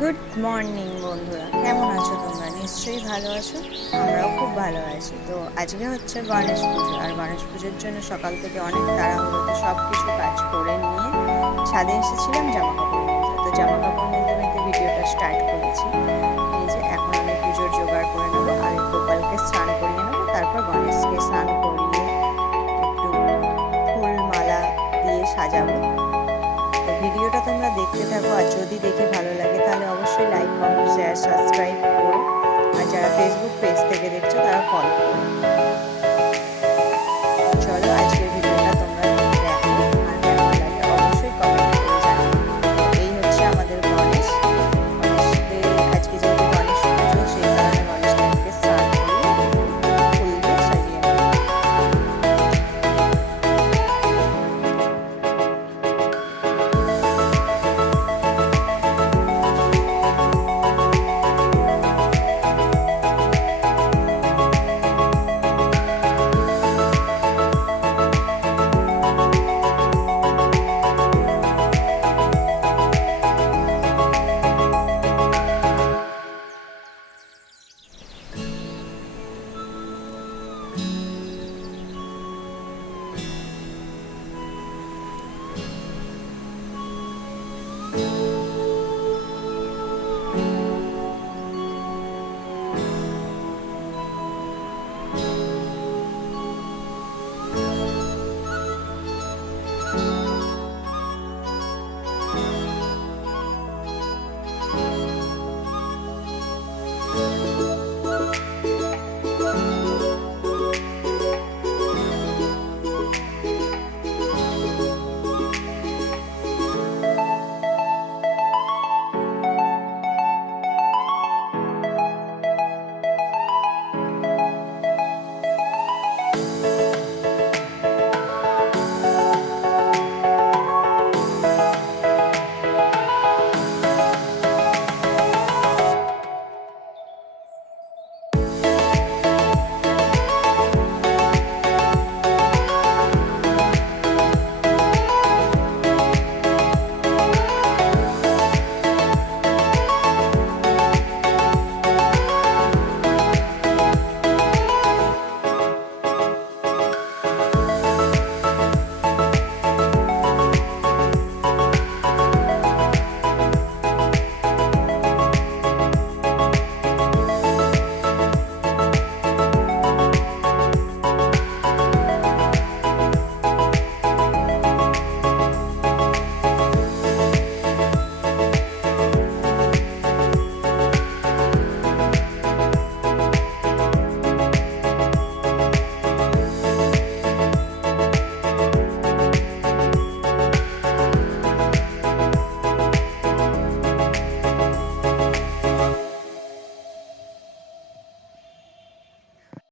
Good morning বন্ধুরা, কেমন আছো তোমরা? নিশ্চয়ই ভালো আছো। আমরাও খুব ভালো আছি। তো আজকে হচ্ছে গণেশ পুজো, আর গণেশ পুজোর জন্য সকাল থেকে অনেক তাড়াহুড়োতে সব কিছু কাজ করে নিয়ে ছাদে এসেছিলাম জামা কাপড় মেলতে। তো জামা কাপড় মেলতে মেলতে ভিডিওটা স্টার্ট করেছি। এই যে এখন আমি পুজোর জোগাড় করে নেবো, আগে গোপালকে স্নান করিয়ে নেবো, তারপর গণেশকে স্নান করিয়ে একটু ফুল মালা দিয়ে সাজাবো। তো ভিডিওটা তোমরা দেখতে থাকো, আর যদি দেখে